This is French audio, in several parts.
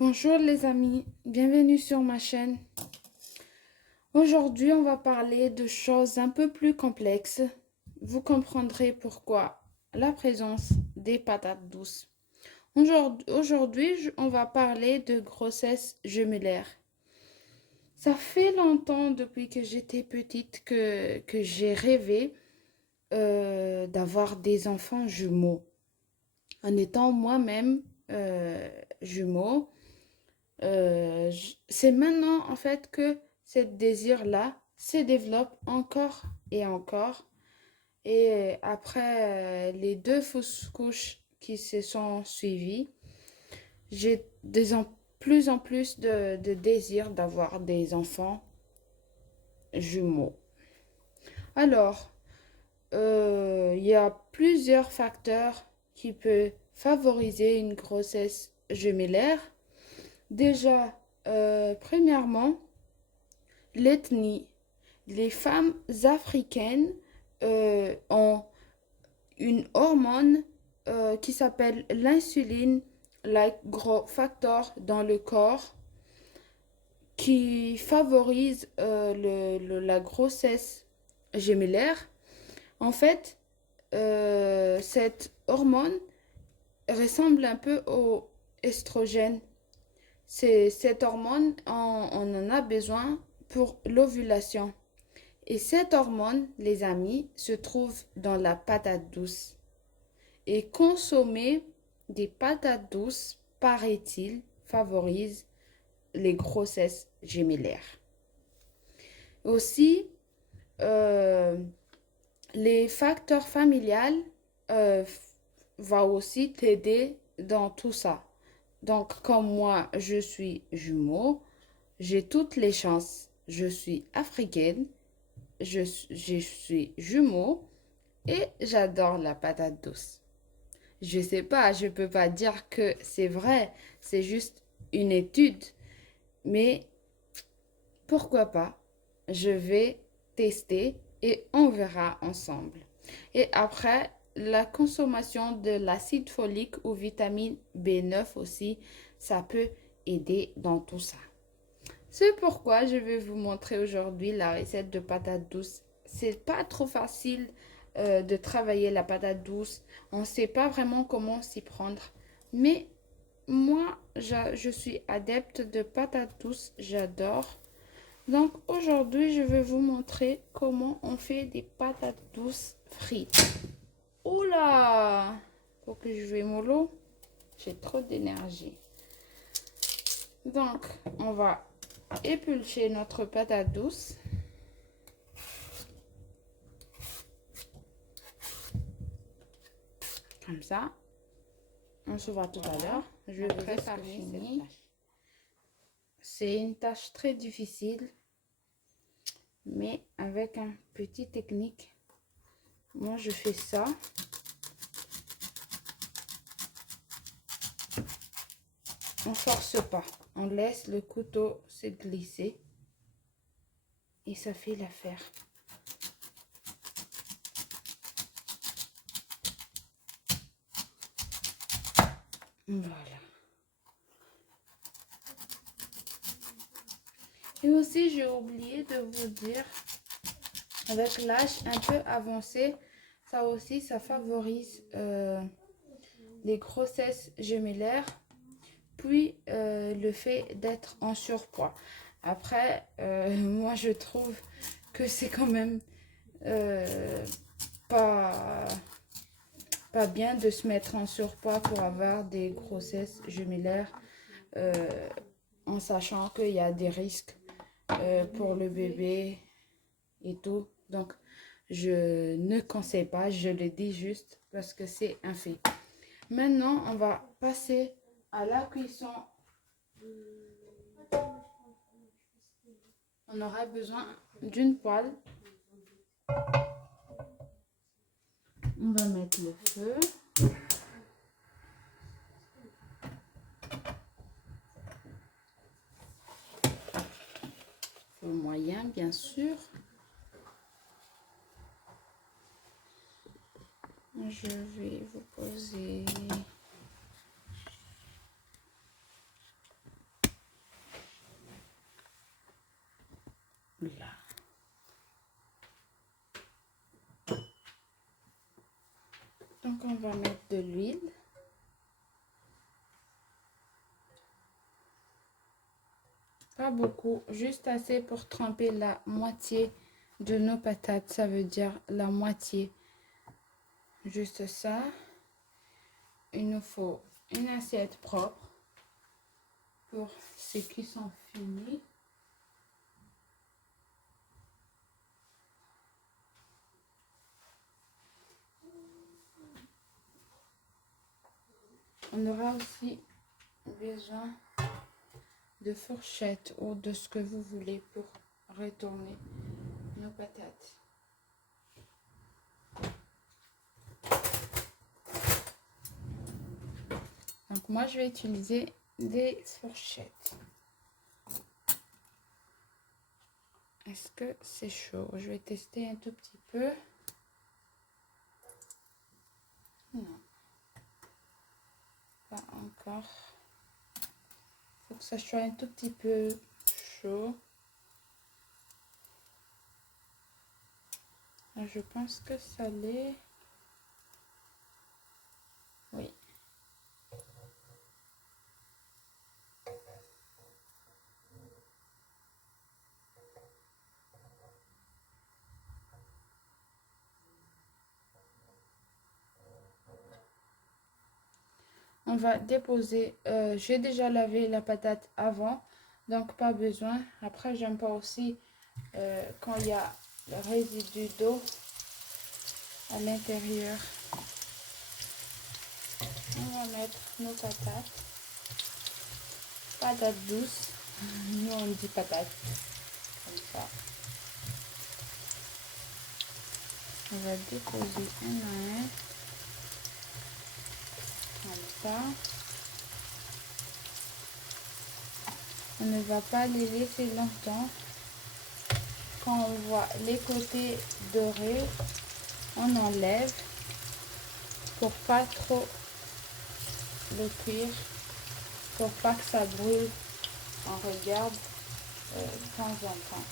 Bonjour les amis, bienvenue sur ma chaîne. Aujourd'hui, on va parler de choses un peu plus complexes. Vous comprendrez pourquoi la présence des patates douces. Aujourd'hui, on va parler de grossesse jumelaire. Ça fait longtemps depuis que j'étais petite que j'ai rêvé d'avoir des enfants jumeaux. En étant moi-même jumeau. C'est maintenant en fait que ce désir-là se développe encore et encore. Et après les deux fausses couches qui se sont suivies, j'ai plus en plus de désir d'avoir des enfants jumeaux. Alors, il y a plusieurs facteurs qui peuvent favoriser une grossesse jumellaire. Déjà, premièrement, l'ethnie. Les femmes africaines ont une hormone qui s'appelle l'insuline, like gros facteur dans le corps, qui favorise la grossesse gémellaire. En fait, cette hormone ressemble un peu au estrogène. C'est cette hormone, on en a besoin pour l'ovulation. Et cette hormone, les amis, se trouve dans la patate douce. Et consommer des patates douces, paraît-il, favorise les grossesses gémellaires. Aussi, euh, les facteurs familiales euh, vont aussi t'aider dans tout ça. Donc, comme moi, je suis jumeau, j'ai toutes les chances. Je suis africaine, je suis jumeau et j'adore la patate douce. Je sais pas, je peux pas dire que c'est vrai, c'est juste une étude, mais pourquoi pas? Je vais tester et on verra ensemble. Et après, la consommation de l'acide folique ou vitamine B9 aussi, ça peut aider dans tout ça. C'est pourquoi je vais vous montrer aujourd'hui la recette de patates douces. C'est pas trop facile de travailler la patate douce. On ne sait pas vraiment comment s'y prendre. Mais moi, je suis adepte de patates douces. J'adore. Donc aujourd'hui, je vais vous montrer comment on fait des patates douces frites. Oula! Faut que je vais mollo. J'ai trop d'énergie. Donc, on va éplucher notre patate douce. Comme ça. On se voit tout à l'heure. Je vais presque fini. C'est une tâche très difficile. Mais avec une petite technique. Moi, je fais ça. On force pas. On laisse le couteau se glisser. Et ça fait l'affaire. Voilà. Et aussi, j'ai oublié de vous dire, avec l'âge un peu avancé, ça aussi, ça favorise les grossesses gemellaires, puis le fait d'être en surpoids. Après, moi, je trouve que c'est quand même pas, pas bien de se mettre en surpoids pour avoir des grossesses gemellaires, en sachant qu'il y a des risques pour le bébé et tout. Donc, je ne conseille pas, je le dis juste parce que c'est un fait. Maintenant, on va passer à la cuisson. On aura besoin d'une poêle. On va mettre le feu. Feu moyen, bien sûr. Je vais vous poser on va mettre de l'huile. Pas beaucoup, juste assez pour tremper la moitié de nos patates. Ça veut dire la moitié. Juste ça. Il nous faut une assiette propre pour ces cuissons finis. On aura aussi besoin de fourchettes ou de ce que vous voulez pour retourner nos patates. Donc moi je vais utiliser des fourchettes. Est-ce que c'est chaud? Je vais tester un tout petit peu. Non. Pas encore. Il faut que ça soit un tout petit peu chaud. Je pense que ça l'est. Oui. On va déposer. J'ai déjà lavé la patate avant, donc pas besoin. Après, j'aime pas aussi quand il y a le résidu d'eau à l'intérieur. On va mettre nos patates. Patates douces. Nous, on dit patates. Comme ça. On va déposer un à un. Comme ça. On ne va pas les laisser longtemps. Quand on voit les côtés dorés, on enlève pour pas trop le cuire, pour pas que ça brûle. On regarde de temps en temps.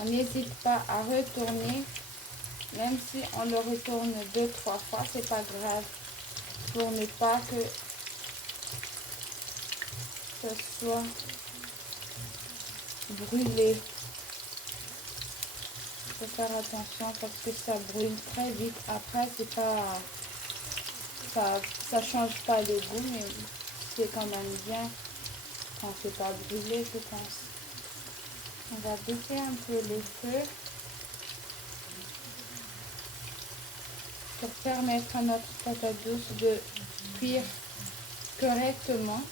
On n'hésite pas à retourner, même si on le retourne 2-3 fois, c'est pas grave, pour ne pas que ce soit brûlé. Il faut faire attention parce que ça brûle très vite. Après, c'est pas, ça change pas le goût, mais c'est quand même bien quand c'est pas brûlé, je pense. On va baisser un peu les feux pour permettre à notre patate douce de cuire correctement.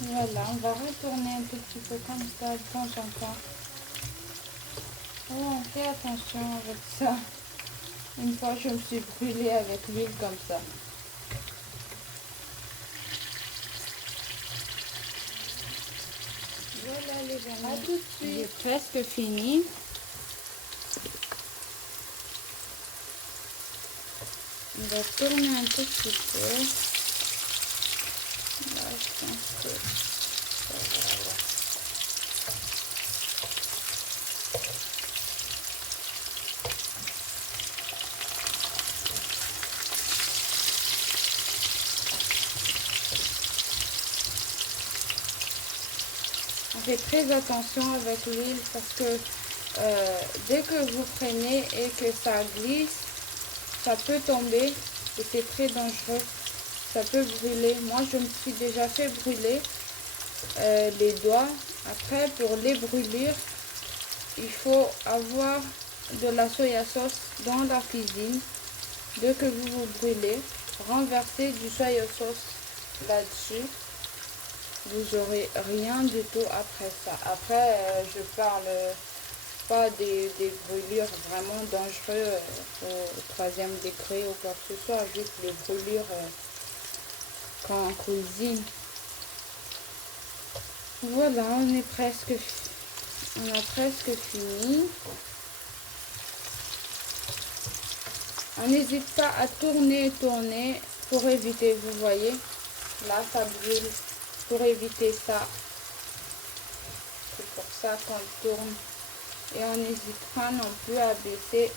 Voilà, on va retourner un tout petit peu comme ça de temps en temps. Oh, on fait attention avec ça. Une fois, je me suis brûlée avec l'huile comme ça. Voilà les amis, à tout de suite. J'ai presque fini. On va tourner un tout petit peu. Là, je pense que ça va aller. On fait très attention avec l'huile parce que dès que vous prenez et que ça glisse, ça peut tomber et c'est très dangereux. Ça peut brûler. Moi, je me suis déjà fait brûler les doigts. Après, pour les brûlures, il faut avoir de la soya sauce dans la cuisine. Dès que vous vous brûlez, renversez du soya sauce là-dessus. Vous aurez rien du tout après ça. Après, je parle pas des brûlures vraiment dangereuses au 3e degré ou quoi que ce soit, juste les brûlures quand on cuisine. Voilà, on a presque fini. On n'hésite pas à tourner et tourner pour éviter, vous voyez, là ça brûle, pour éviter ça. C'est pour ça qu'on tourne. Et on n'hésite pas non plus à baisser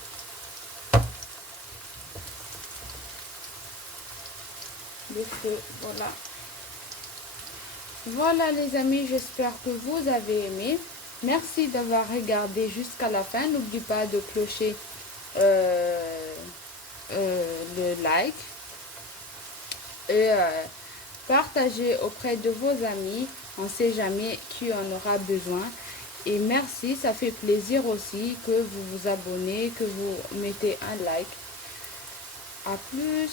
le feu. Voilà. Voilà les amis, j'espère que vous avez aimé. Merci d'avoir regardé jusqu'à la fin. N'oublie pas de clocher le like et partagez auprès de vos amis. On ne sait jamais qui en aura besoin. Et merci, ça fait plaisir aussi que vous vous abonnez, que vous mettez un like. À plus.